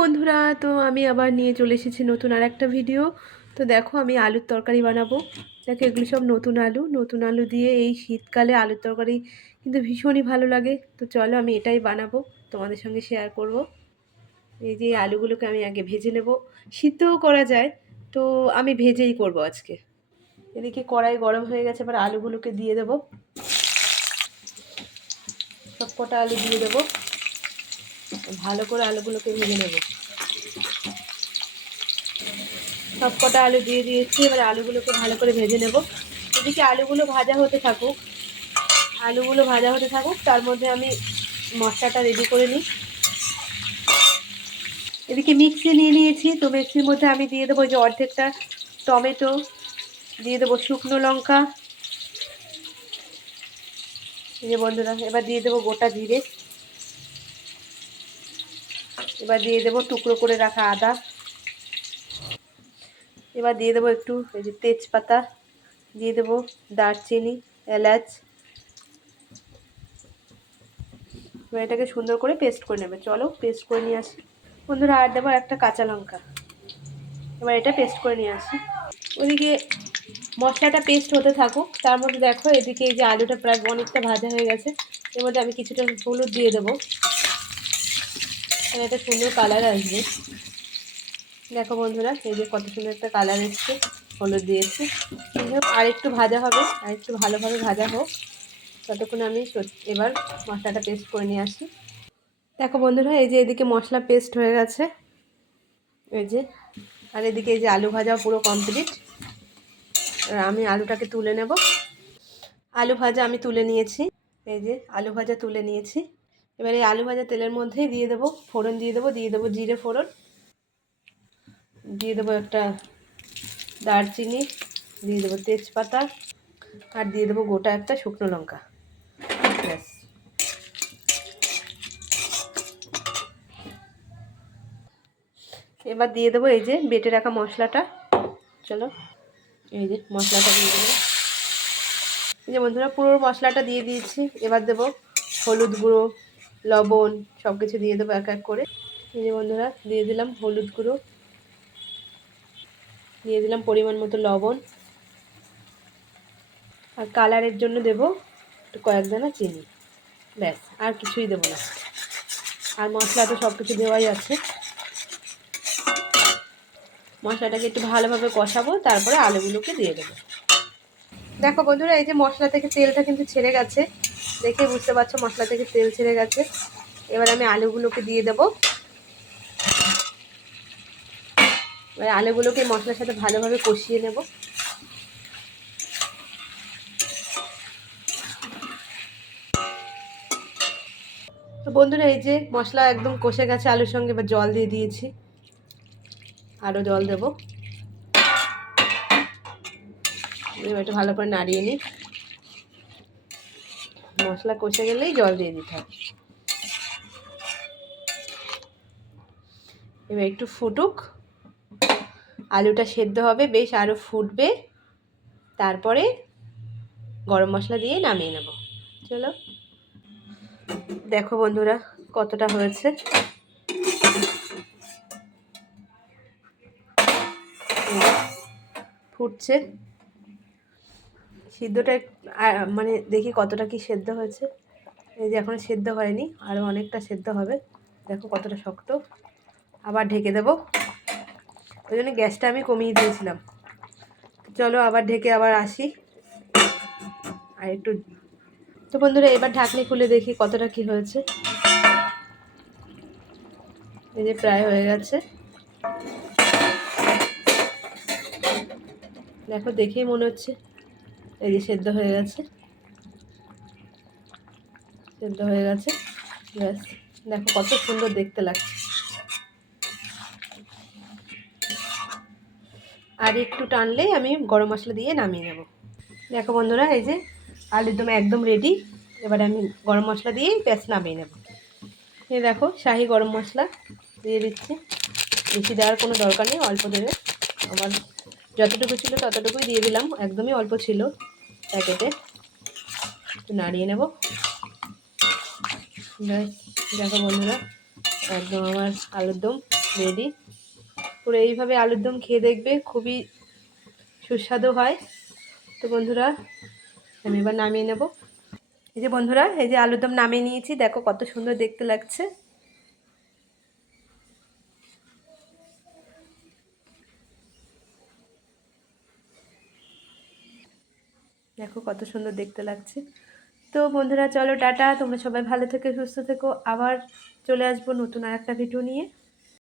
বন্ধুরা, তো আমি আবার নিয়ে চলে এসেছি নতুন আর একটা ভিডিও। তো দেখো, আমি আলুর তরকারি বানাবো। দেখো, এগুলো সব নতুন আলু দিয়ে এই শীতকালে আলুর তরকারি কিন্তু ভীষণই ভালো লাগে। তো চলো, আমি এটাই বানাবো, তোমাদের সঙ্গে শেয়ার করব। এই যে আলুগুলোকে আমি আগে ভেজে নেব, সিদ্ধও করা যায়, তো আমি ভেজেই করব আজকে। এদিকে কড়াই গরম হয়ে গেছে, এবার আলুগুলোকে দিয়ে দেবো। সব কটা আলু দিয়ে দেবো, ভালো করে আলুগুলোকে ভেজে নেব। সব কটা আলু দিয়ে দিয়েছি, এবার আলুগুলোকে ভালো করে ভেজে নেব। এদিকে আলুগুলো ভাজা হতে থাকুক, তার মধ্যে আমি মশলাটা রেডি করে নিই। এদিকে মিক্সি নিয়ে নিয়েছি, তো মিক্সির মধ্যে আমি দিয়ে দেবো যে অর্ধেকটা টমেটো, দিয়ে দেবো শুকনো লঙ্কা। এই যে বন্ধুরা, এবার দিয়ে দেবো গোটা জিরে, এবার দিয়ে দেবো টুকরো করে রাখা আদা, এবার দিয়ে দেবো একটু এই যে তেজপাতা, দিয়ে দেবো দারচিনি, এলাচ। এবার এটাকে সুন্দর করে পেস্ট করে নেবে। চলো পেস্ট করে নিয়ে আসি বন্ধুরা। আর দেবো একটা কাঁচা লঙ্কা। এবার এটা পেস্ট করে নিয়ে আসি। ওদিকে মশলাটা পেস্ট হতে থাকুক, তার মধ্যে দেখো এদিকে এই যে আলুটা প্রায় অনেকটা ভাজা হয়ে গেছে, এর মধ্যে আমি কিছুটা হলুদ দিয়ে দেবো, একটা সুন্দর কালার আসবে। দেখো বন্ধুরা, এই যে কত সুন্দর একটা কালার এসছে, হলুদ দিয়েছি। আর একটু ভাজা হবে, আর একটু ভালোভাবে ভাজা হোক, ততক্ষণ আমি এবার মশলাটা পেস্ট করে নিয়ে আসি। দেখো বন্ধুরা, এই যে এদিকে মশলা পেস্ট হয়ে গেছে, এই যে। আর এদিকে এই যে আলু ভাজা পুরো কমপ্লিট। আমি আলুটাকে তুলে নেব। আলু ভাজা আমি তুলে নিয়েছি, এই যে আলু ভাজা তুলে নিয়েছি। এবার এই আলু ভাজা তেলের মধ্যেই দিয়ে দেবো ফোড়ন, দিয়ে দেবো জিরে ফোড়ন, দিয়ে দেবো একটা দারচিনি, দিয়ে দেবো তেজপাতা, আর দিয়ে দেবো গোটা একটা শুকনো লঙ্কা। ব্যাস। এবার দিয়ে দেবো এই যে বেটে রাখা মশলাটা। চলো, এই যে মশলাটা দিয়ে দেবো। এই যে বন্ধুরা, পুরো মশলাটা দিয়ে দিয়েছি। এবার দেবো হলুদ গুঁড়ো, লবণ, সব কিছু দিয়ে দেবো এক এক করে। এই যে বন্ধুরা, দিয়ে দিলাম হলুদ গুঁড়ো, দিয়ে দিলাম পরিমাণ মতো লবণ, আর কালারের জন্য দেবো একটু কয়েক দানা চিনি। ব্যাস, আর কিছুই দেবো না। আর মশলা তো সব কিছু দেওয়াই আছে। মশলাটাকে একটু ভালোভাবে কষাবো, তারপরে আলুগুলোকে দিয়ে দেবো। দেখো বন্ধুরা, এই যে মশলা থেকে তেলটা কিন্তু ছেড়ে গেছে, দেখে বুঝতে পারছো মশলা থেকে তেল ছেড়ে গেছে। এবার আমি আলুগুলোকে দিয়ে দেবো। এবার আলুগুলোকে মশলার সাথে ভালোভাবে কষিয়ে নেব। তো বন্ধুরা, এই যে মশলা একদম কষে গেছে আলুর সঙ্গে, এবার জল দিয়ে দিয়েছি, আরও জল দেবো। এবার একটু ভালো করে নাড়িয়ে নিই। মশলা কষে গেলেই জল দিয়ে দিতে হবে। এবার একটু ফুটুক, আলুটা সেদ্ধ হবে বেশ, আরও ফুটবে, তারপরে গরম মশলা দিয়ে নামিয়ে নেব। চলো দেখো বন্ধুরা কতটা হয়েছে। ফুটছে, সিদ্ধটা মানে দেখি কতটা কি সেদ্ধ হয়েছে। এই যে এখনো সেদ্ধ হয়নি, আরও অনেকটা সেদ্ধ হবে। দেখো কতটা শক্ত। আবার ঢেকে দেবো, ওই জন্য গ্যাসটা আমি কমিয়ে দিয়েছিলাম। চলো আবার ঢেকে আবার আসি আর একটু। তো বন্ধুরা, এবার ঢাকনি খুলে দেখি কতটা কি হয়েছে। এই যে প্রায় হয়ে গেছে, দেখো দেখেই মনে হচ্ছে এই যে সেদ্ধ হয়ে গেছে, সেদ্ধ হয়ে গেছে। ব্যাস, দেখো কত সুন্দর দেখতে লাগছে। আর একটু টানলেই আমি গরম মশলা দিয়ে নামিয়ে নেব। দেখো বন্ধুরা, এই যে আলুর দম একদম রেডি। এবারে আমি গরম মশলা দিয়ে ব্যাস নামিয়ে নেব। এই দেখো শাহি গরম মশলা দিয়ে দিচ্ছি, বেশি দেওয়ার কোনো দরকার নেই, অল্প দেবে। আমার যতটুকু ছিল ততটুকুই দিয়ে দিলাম, একদমই অল্প ছিল প্যাকেটে। একটু নাড়িয়ে নেব। ব্যাস, দেখো বন্ধুরা, একদম আমার আলুর দম রেডি। পুরো এইভাবে আলুর দম খেয়ে দেখবে, খুবই সুস্বাদু হয়। তো বন্ধুরা আমি এবার নামিয়ে নেব। এই যে বন্ধুরা, এই যে আলুর দম নামিয়ে নিয়েছি, দেখো কত সুন্দর দেখতে লাগছে। দেখো কত সুন্দর দেখতে লাগছে। তো বন্ধুরা চলো টাটা, তোমরা সবাই ভালো থেকো, সুস্থ থেকো। আবার চলে আসবো নতুন আর একটা ভিডিও নিয়ে।